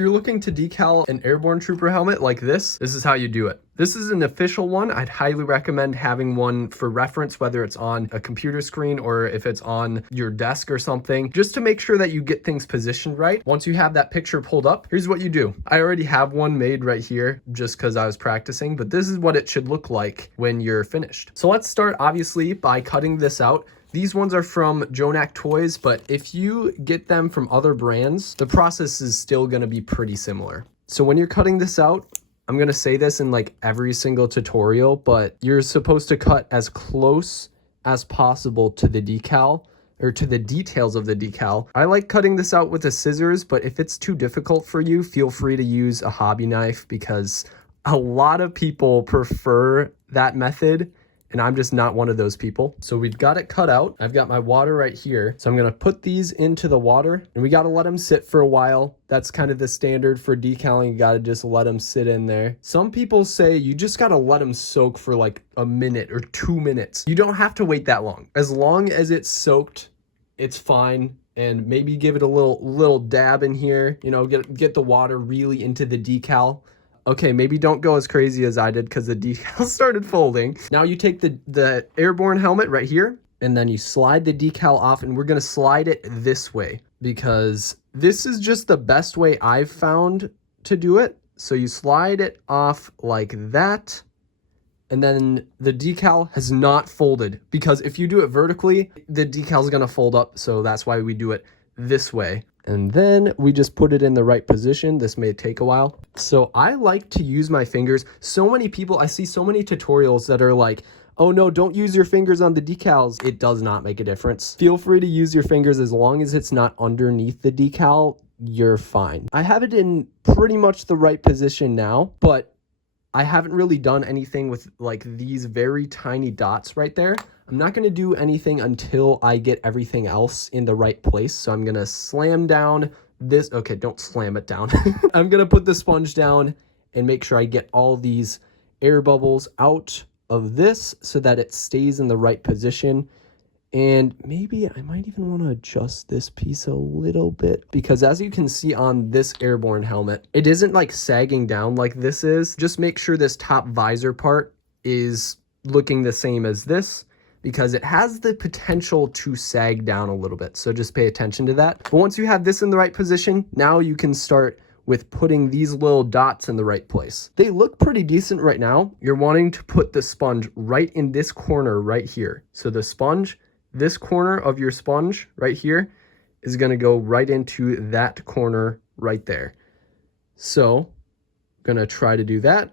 you're looking to decal an Airborne Trooper helmet like this is how you do it. This is an official one. I'd highly recommend having one for reference, whether it's on a computer screen or if it's on your desk or something, just to make sure that you get things positioned right. Once you have that picture pulled up, here's what you do. I already have one made right here just because I was practicing, but this is what it should look like when you're finished. So let's start obviously by cutting this out. These ones are from Jonak Toys, but if you get them from other brands, the process is still going to be pretty similar. So when you're cutting this out, I'm going to say this in like every single tutorial, but you're supposed to cut as close as possible to the decal or to the details of the decal. I like cutting this out with the scissors, but if it's too difficult for you, feel free to use a hobby knife because a lot of people prefer that method. And I'm just not one of those people. So we've got it cut out. I've got my water right here. So I'm gonna put these into the water and we gotta let them sit for a while. That's kind of the standard for decaling. You gotta just let them sit in there. Some people say you just gotta let them soak for like a minute or 2 minutes. You don't have to wait that long. As long as it's soaked, it's fine. And maybe give it a little dab in here, you know, get the water really into the decal. Okay, maybe don't go as crazy as I did because the decal started folding. Now you take the Airborne helmet right here, and then you slide the decal off, and we're gonna slide it this way because this is just the best way I've found to do it. So you slide it off like that, and then the decal has not folded because if you do it vertically, the decal is gonna fold up, so that's why we do it this way. And then we just put it in the right position. This may take a while. So I like to use my fingers. So many people, I see so many tutorials that are like, oh no, don't use your fingers on the decals. It does not make a difference. Feel free to use your fingers as long as it's not underneath the decal, you're fine. I have it in pretty much the right position now, but I haven't really done anything with like these very tiny dots right there. I'm not going to do anything until I get everything else in the right place. So I'm going to slam down this. Okay, don't slam it down. I'm going to put the sponge down and make sure I get all these air bubbles out of this so that it stays in the right position. And maybe I might even want to adjust this piece a little bit because as you can see on this Airborne helmet, it isn't like sagging down like this is. Just make sure this top visor part is looking the same as this, because it has the potential to sag down a little bit. So just pay attention to that. But once you have this in the right position, now you can start with putting these little dots in the right place. They look pretty decent right now. You're wanting to put the sponge right in this corner right here. So the sponge, this corner of your sponge right here is gonna go right into that corner right there. So I'm gonna try to do that.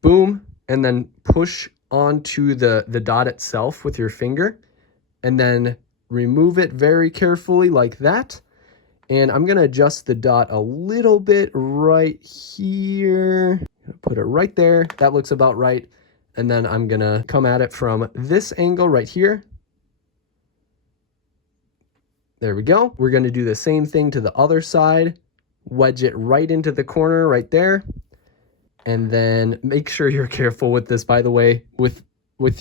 Boom, and then push onto the dot itself with your finger and then remove it very carefully like that. And I'm going to adjust the dot a little bit right here. Put it right there. That looks about right. And then I'm going to come at it from this angle right here. There we go. We're going to do the same thing to the other side. Wedge it right into the corner right there. And then make sure you're careful with this, by the way, with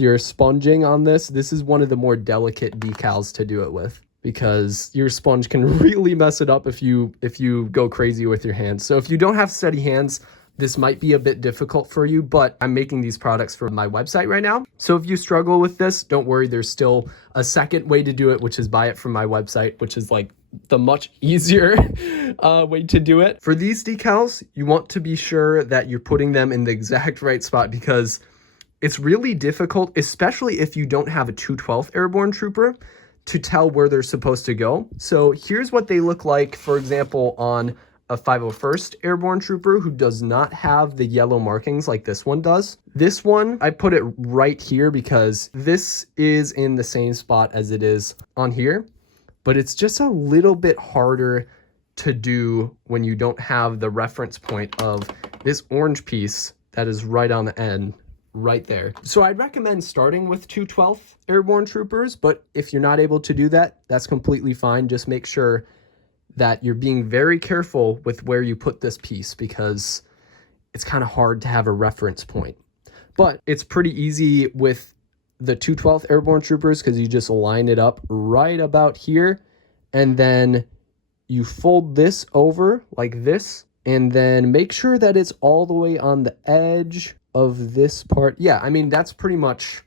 your sponging on this. This is one of the more delicate decals to do it with because your sponge can really mess it up if you go crazy with your hands. So if you don't have steady hands, this might be a bit difficult for you, but I'm making these products for my website right now. So if you struggle with this, don't worry. There's still a second way to do it, which is buy it from my website, which is like the much easier way to do it. For these decals, you want to be sure that you're putting them in the exact right spot because it's really difficult, especially if you don't have a 212th Airborne Trooper, to tell where they're supposed to go. So here's what they look like, for example, on a 501st Airborne Trooper who does not have the yellow markings like this one does. This one, I put it right here because this is in the same spot as it is on here, but it's just a little bit harder to do when you don't have the reference point of this orange piece that is right on the end right there. So I'd recommend starting with 212th Airborne Troopers, but if you're not able to do that, that's completely fine. Just make sure that you're being very careful with where you put this piece because it's kind of hard to have a reference point. But it's pretty easy with the 212th Airborne Troopers because you just line it up right about here and then you fold this over like this, and then make sure that it's all the way on the edge of this part. Yeah, I mean, that's pretty much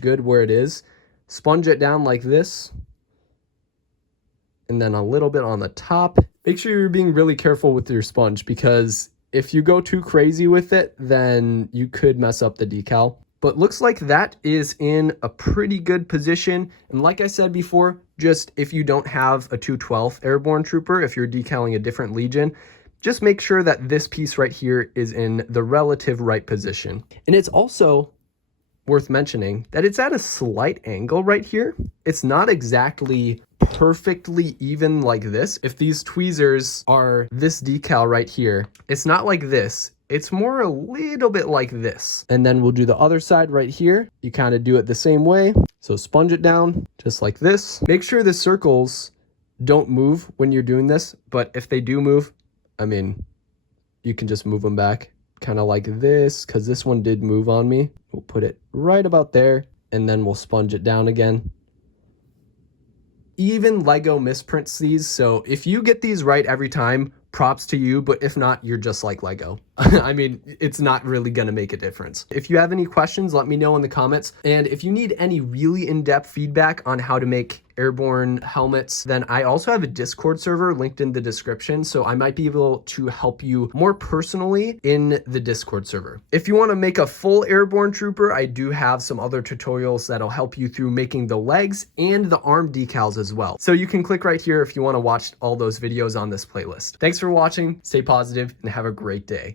good where it is. Sponge it down like this, and then a little bit on the top. Make sure you're being really careful with your sponge, because if you go too crazy with it, then you could mess up the decal. But looks like that is in a pretty good position. And like I said before, just if you don't have a 212th Airborne Trooper, if you're decaling a different Legion, just make sure that this piece right here is in the relative right position. And it's also worth mentioning that it's at a slight angle right here. It's not exactly perfectly even like this. If these tweezers are this decal right here, it's not like this. It's more a little bit like this. And then we'll do the other side right here. You kind of do it the same way. So sponge it down just like this. Make sure the circles don't move when you're doing this, but if they do move, I mean, you can just move them back kind of like this, because this one did move on me. We'll put it right about there, and then we'll sponge it down again. Even Lego misprints these, so if you get these right every time, props to you, but if not, you're just like Lego. I mean, it's not really gonna make a difference. If you have any questions, let me know in the comments. And if you need any really in-depth feedback on how to make airborne helmets, then I also have a Discord server linked in the description, so I might be able to help you more personally in the Discord server. If you want to make a full Airborne Trooper, I do have some other tutorials that'll help you through making the legs and the arm decals as well. So you can click right here if you want to watch all those videos on this playlist. Thanks for watching, stay positive, and have a great day.